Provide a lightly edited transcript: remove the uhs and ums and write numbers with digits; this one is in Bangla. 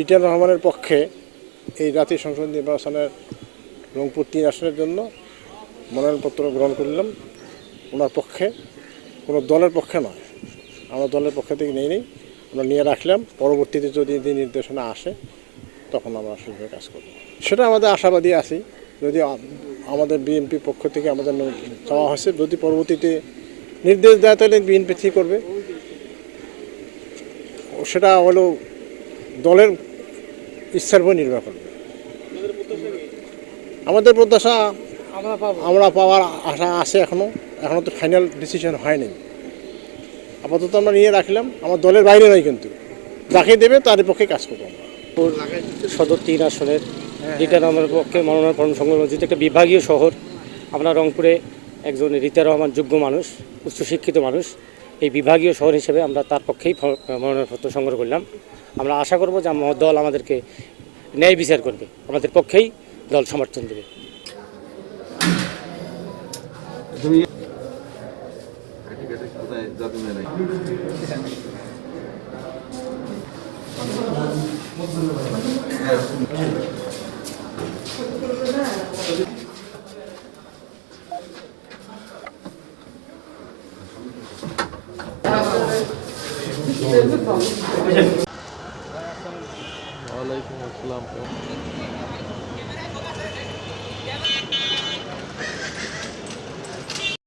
ইটার রহমানের পক্ষে এই জাতীয় সংসদ নির্বাচনের রংপুর ৩ আসনের জন্য মনোনয়নপত্র গ্রহণ করলাম। ওনার পক্ষে, কোনো দলের পক্ষে নয়, আমরা দলের পক্ষ থেকে নিই, আমরা নিয়ে রাখলাম। পরবর্তীতে যদি নির্দেশনা আসে তখন আমরা সেইভাবে কাজ করব, সেটা আমাদের আশাবাদী আছি। যদি আমাদের বিএনপির পক্ষ থেকে আমাদের চাওয়া হয়েছে, যদি পরবর্তীতে নির্দেশ দেয় তাহলে বিএনপি ঠিক করবে। সেটা হলো দলের ইচ্ছার উপর নির্ভর করবে। আমাদের প্রত্যাশা আমরা পাওয়ার আশা আছে। এখনো তো ফাইনাল ডিসিশন হয়নি। আপাতত আমরা নিয়ে রাখলাম, আমার দলের বাইরে নয়, কিন্তু যাকে দেবে তার পক্ষে কাজ করবো। আমরা সদর ৩ আসনের রিটা রহমানের পক্ষে মনোনয়ন সংগ্রহ যেটা একটা বিভাগীয় শহর। আমরা রংপুরে একজন রিতা রহমান যোগ্য মানুষ, উচ্চশিক্ষিত মানুষ, এই বিভাগীয় শহর হিসেবে আমরা তার পক্ষেই মনোনয়নপত্র সংগ্রহ করলাম। আমরা আশা করব যে দল আমাদেরকে ন্যায় বিচার করবে, আমাদের পক্ষেই দল সমর্থন দেবে। ওয়ালাইকুম আসসালাম।